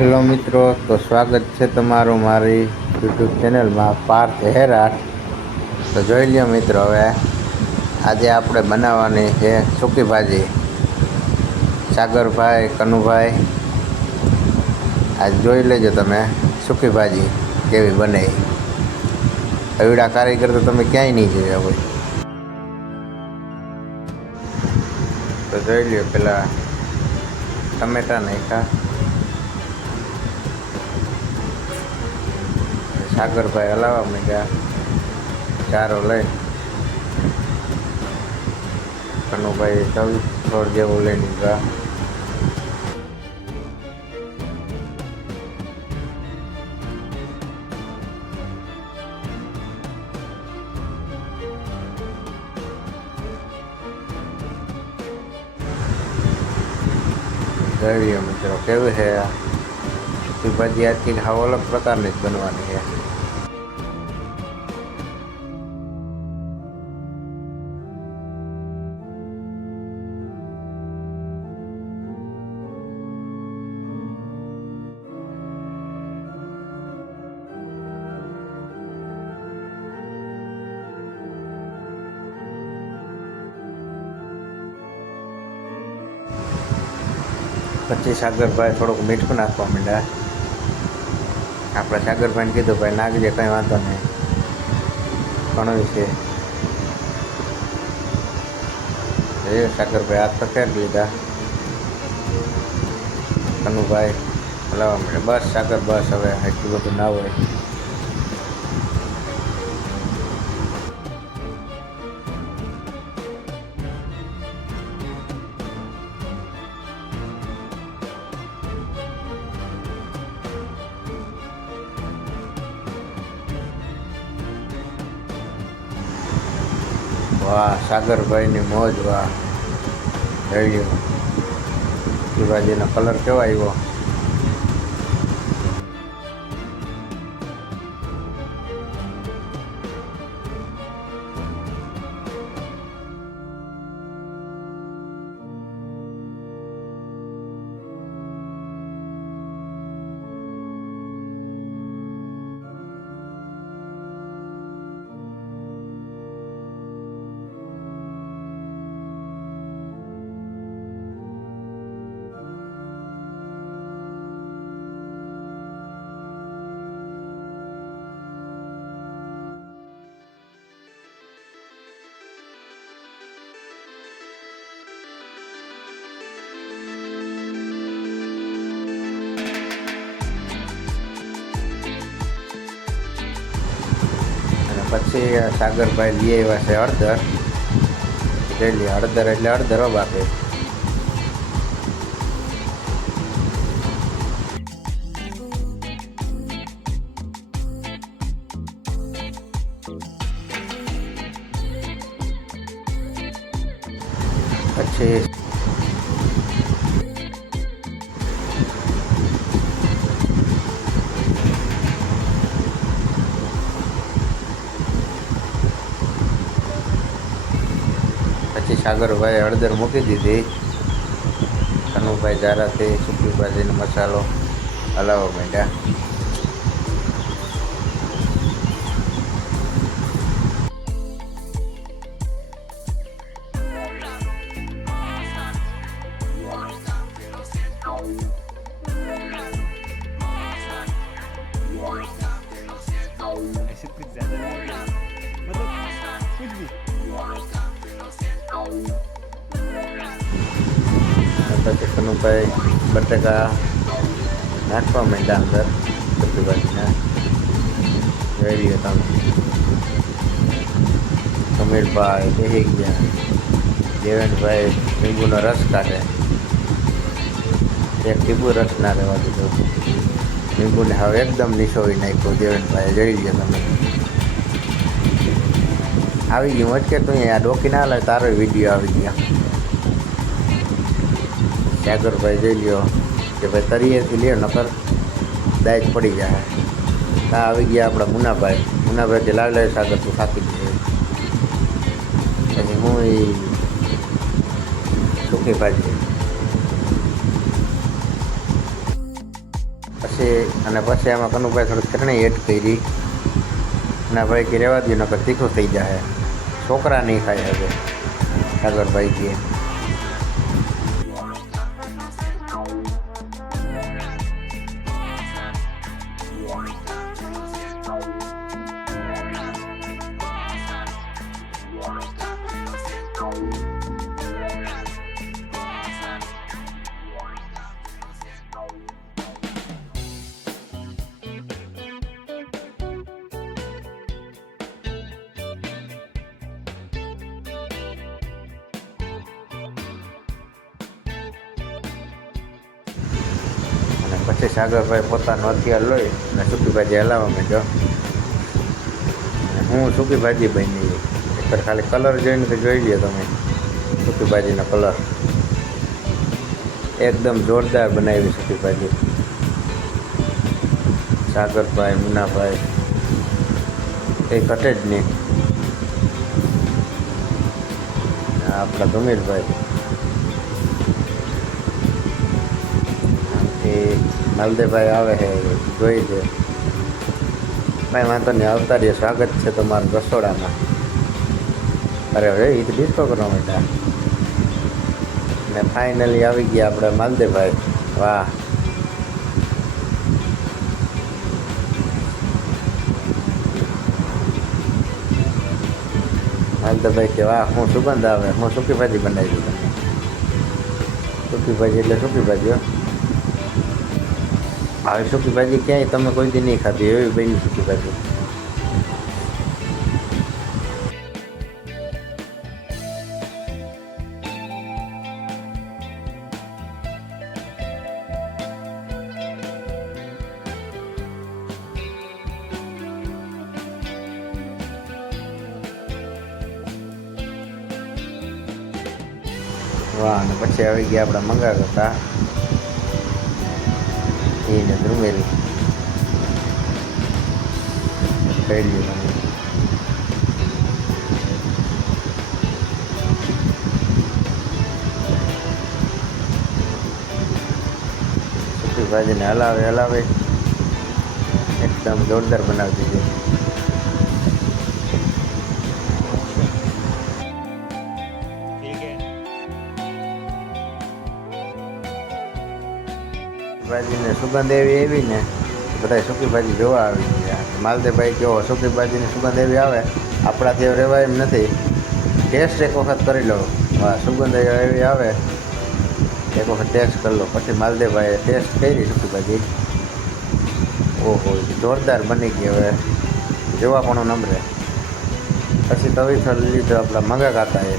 Hello મિત્રો, તો સ્વાગત છે તમારું મારી યુટ્યુબ ચેનલમાં પાર્થ હેરાટ. તો જોઈ લ્યો મિત્રો, હવે આજે આપણે બનાવવાની છે સૂકી ભાજી. સાગરભાઈ, કનુભાઈ, આજ જોઈ લેજો તમે સૂકી ભાજી કેવી બને. એવડા કારીગર તો તમે ક્યાંય નહીં જોયા હોય. તો જોઈ લ્યો, પેલા ટમેટા નાખ્યા. સાગરભાઈ હલાવવા માંડ્યા ચારો લઈ. કનુભાઈ થોડ જેવું લઈને ગયા. જોઈએ મિત્રો કેવી છે આ સૂકી ભાજી. આજથી હાવ અલગ પ્રકારની જ બનવાની છે. પછી સાગરભાઈ થોડુંક મીઠું નાખવા માંડ્યા. આપણે સાગરભાઈને કીધું ભાઈ નાખજે, કંઈ વાંધો નહીં, ઘણું છે. એ સાગરભાઈ હાથ પકડી લીધા. કનુભાઈ હલાવવા માંડ્યા. બસ સાગર બસ, હવે એટલું બધું ના હોય. વાહ, સાગરભાઈની મોજ, વાહ. જોઈ ભાજીનો કલર કેવો આવ્યો. પછી સાગરભાઈ લઈ આવ્યા છે હળદર. જોઈ હળદર એટલે હળદર બાપે. પછી સાગરભાઈ હળદર મૂકી દીધી. કનુભાઈ જારાથી સૂકી ભાજીનો મસાલો હલાવવા માંડ્યા. પછી કનુભાઈ બટાકા નાખવા માંડ્યા અંદર સૂકી ભાજીના. જોઈ તમે સમીરભાઈ બેસી ગયા. દેવેનભાઈ લીંબુનો રસ કાઢે. એક ટીપુ રસ ના રહેવા દીધો. લીંબુને હવે એકદમ નિશોવી નાખ્યો દેવેનભાઈ. જોઈ લ્યો તમે. આવી ગયું વચ્ચે તું આ ડોકી ના લે, તારો વિડીયો આવી ગયા. સાગરભાઈ જોઈ લ્યો કે ભાઈ તરીએથી લ્યો, નકર દાય પડી જાય. આ આવી ગયા આપણા મુનાભાઈ. મુનાભાઈથી લાવ લે સાગર, તું થાકી ગયો. પછી હું એ સૂકી ભાજી પછી આમાં કનુભાઈ થોડીક ચટણી એડ કરી ના ભાઈ કે રહેવા દો નકર તીખું થઈ જાય, છોકરા નહીં ખાય હવે સાગરભાઈ કે. પછી સાગરભાઈ પોતાનો હથિયાર લઈ અને સૂકી ભાજી હલાવવા માંડ્યો. હું સૂકી ભાજી બની એક ખાલી કલર જોઈને તો જોઈ લ્યો તમે. સૂકી ભાજીનો કલર એકદમ જોરદાર બનાવી સૂકી ભાજી. સાગરભાઈ, મુનાભાઈ એ ઘટે જ નહીં. આપણા ધુમીરભાઈ માલદેભાઈ આવે છે જોઈ છે. ભાઈ વાંધો નહીં, આવતા રહીએ. સ્વાગત છે તમારું રસોડામાં. અરે હવે એ તો ડિસ્કો કરવા માંડ્યા. ને ફાઇનલી આવી ગયા આપણે માલદેભાઈ. વાહ, માલદેભાઈ કે વાહ હું સુગંધ આવે. હું સૂકી ભાજી બનાવી તમે. સૂકી ભાજી એટલે સૂકી ભાજી. આવી સૂકી ભાજી ક્યાંય તમે કોઈ દી નહીં ખાધી એવી બની સૂકી ભાજી. વાહ, અને પછી આવી ગયા આપણા મંગાવ્યા હતા એને ધ્રુમેલ પહેલી સૂકી ભાજીને હલાવે એકદમ જોરદાર બનાવતી હતી. ભાજીને સુગંધ એવી ને બધા સૂકી ભાજી જોવા આવી ગયા. માલદેભાઈ કહો સૂકી ભાજીની સુગંધ એવી આવે આપણાથી એવું રહેવાય એમ નથી. ટેસ્ટ એક વખત કરી લો. વાહ, સુગંધ એવી આવે એક વખત ટેસ્ટ કરી લો. પછી માલદેભાઈએ ટેસ્ટ કરી સૂકી ભાજી. ઓહો, જોરદાર બની ગઈ. હવે જોવા પણ નંબરે. પછી તવીથો લીધો આપણા મંગા કાકા એ.